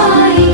I